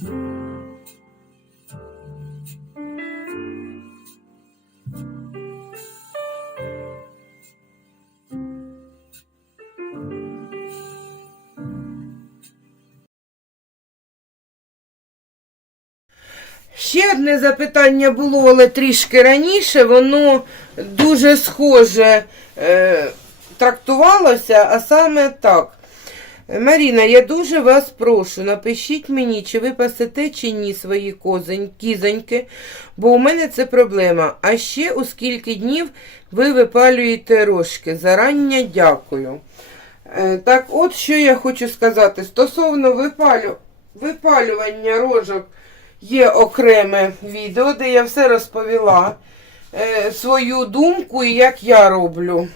Ще одне запитання було, але трішки раніше, воно дуже схоже е, трактувалося, а саме так. Маріна, я дуже вас прошу, напишіть мені, чи ви пасете чи ні свої козонь, кізоньки, бо у мене це проблема. А ще у скільки днів ви випалюєте рожки. Зарання дякую. Е, так от що я хочу сказати. Стосовно випалю, випалювання рожок є окреме відео, де я все розповіла е, свою думку і як я роблю.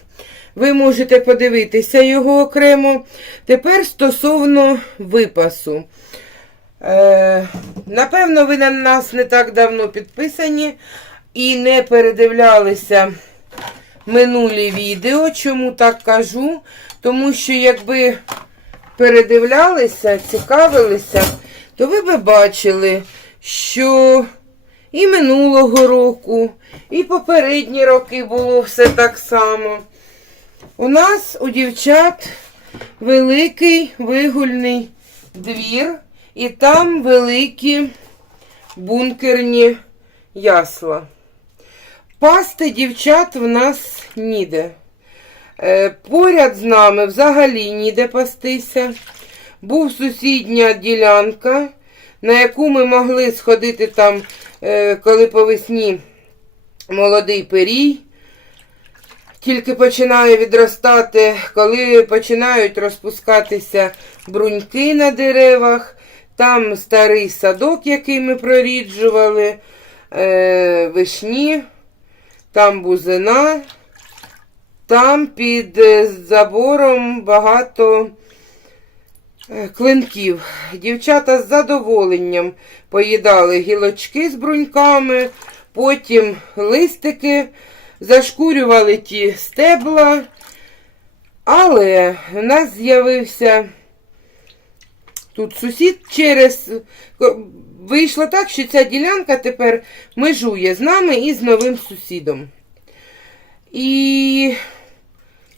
Ви можете подивитися його окремо. Тепер стосовно випасу. Е, напевно, ви на нас не так давно підписані і не передивлялися минулі відео. Чому так кажу? Тому що якби передивлялися, цікавилися, то ви би бачили, що і минулого року, і попередні роки було все так само. У нас у дівчат великий вигульний двір, і там великі бункерні ясла. Пасти дівчат в нас ніде. Е, Поряд з нами взагалі ніде пастися. Був сусідня ділянка, на яку ми могли сходити там, е, коли по весні молодий перій. Тільки починає відростати, коли починають розпускатися бруньки на деревах. Там старий садок, який ми проріджували, е, вишні, там бузина, там під е, забором багато е, клинків. Дівчата з задоволенням поїдали гілочки з бруньками, потім листики, зашкурювали ті стебла. Але в нас з'явився тут сусід через. Вийшло так, що ця ділянка тепер межує з нами і з новим сусідом. І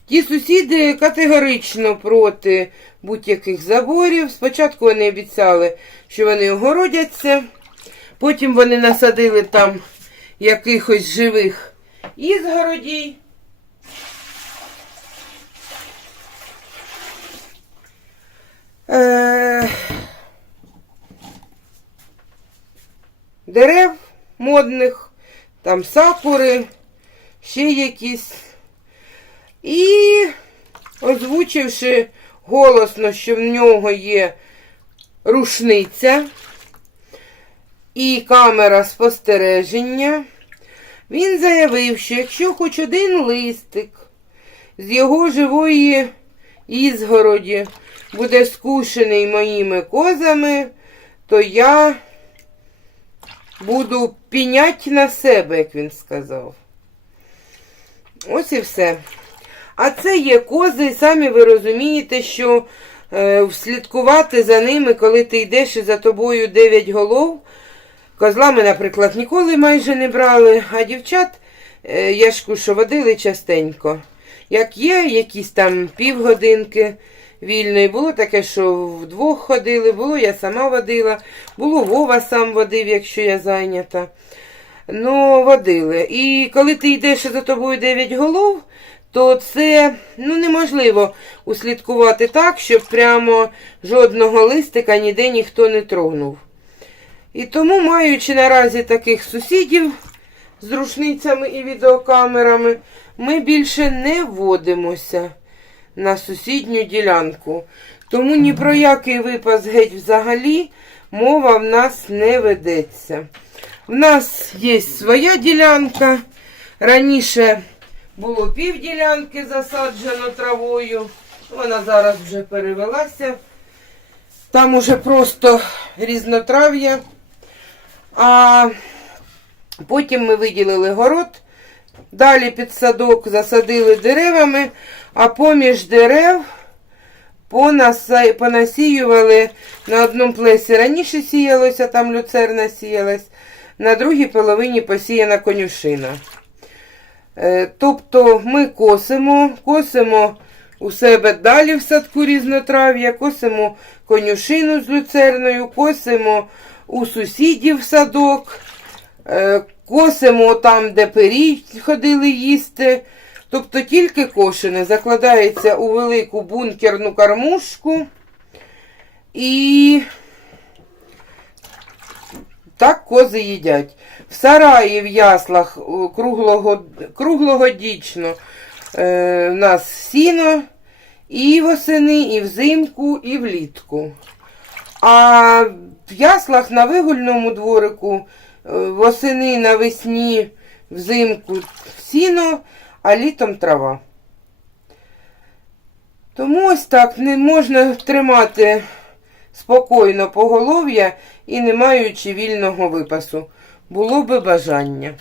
ті сусіди категорично проти будь-яких заборів. Спочатку вони обіцяли, що вони огородяться, потім вони насадили там якихось живих ізгородій. Е, Дерев модних, там сакури, ще якісь. І озвучивши голосно, що в нього є рушниця і камера спостереження, він заявив, що якщо хоч один листик з його живої ізгороді буде скушений моїми козами, то я буду пінять на себе, як він сказав. Ось і все. А це є кози, і самі ви розумієте, що е, слідкувати за ними, коли ти йдеш і за тобою 9 голов. Козла ми, наприклад, ніколи майже не брали, а дівчат, е, я ж водили частенько. Як є, якісь там півгодинки вільної. Було таке, що вдвох ходили, було я сама водила, було Вова сам водив, якщо я зайнята. Ну, водили. І коли ти йдеш за тобою 9 голов, то це ну, неможливо услідкувати так, щоб прямо жодного листика ніде ніхто не трогнув. І тому, маючи наразі таких сусідів з рушницями і відеокамерами, ми більше не вводимося на сусідню ділянку. Тому ні про який випас геть взагалі мова в нас не ведеться. В нас є своя ділянка. Раніше було пів ділянки засаджено травою. Вона зараз вже перевелася. Там уже просто різнотрав'я. А потім ми виділили город, далі під садок засадили деревами, а поміж дерев понасіювали на одному плесі раніше сіялося, там люцерна сіялась, на другій половині посіяна конюшина. Е, Тобто ми косимо, косимо у себе далі в садку різнотрав'я, косимо конюшину з люцерною, косимо у сусідів садок, е, косимо там, де пирій ходили їсти. Тобто тільки кошене закладається у велику бункерну кормушку і так кози їдять. В сараї в яслах круглого, круглогодічно е, в нас сіно і восени, і взимку, і влітку. А в яслах на вигульному дворику е, восени навесні, взимку сіно, а літом трава. Тому ось так не можна тримати спокійно поголов'я і не маючи вільного випасу. Було би бажання.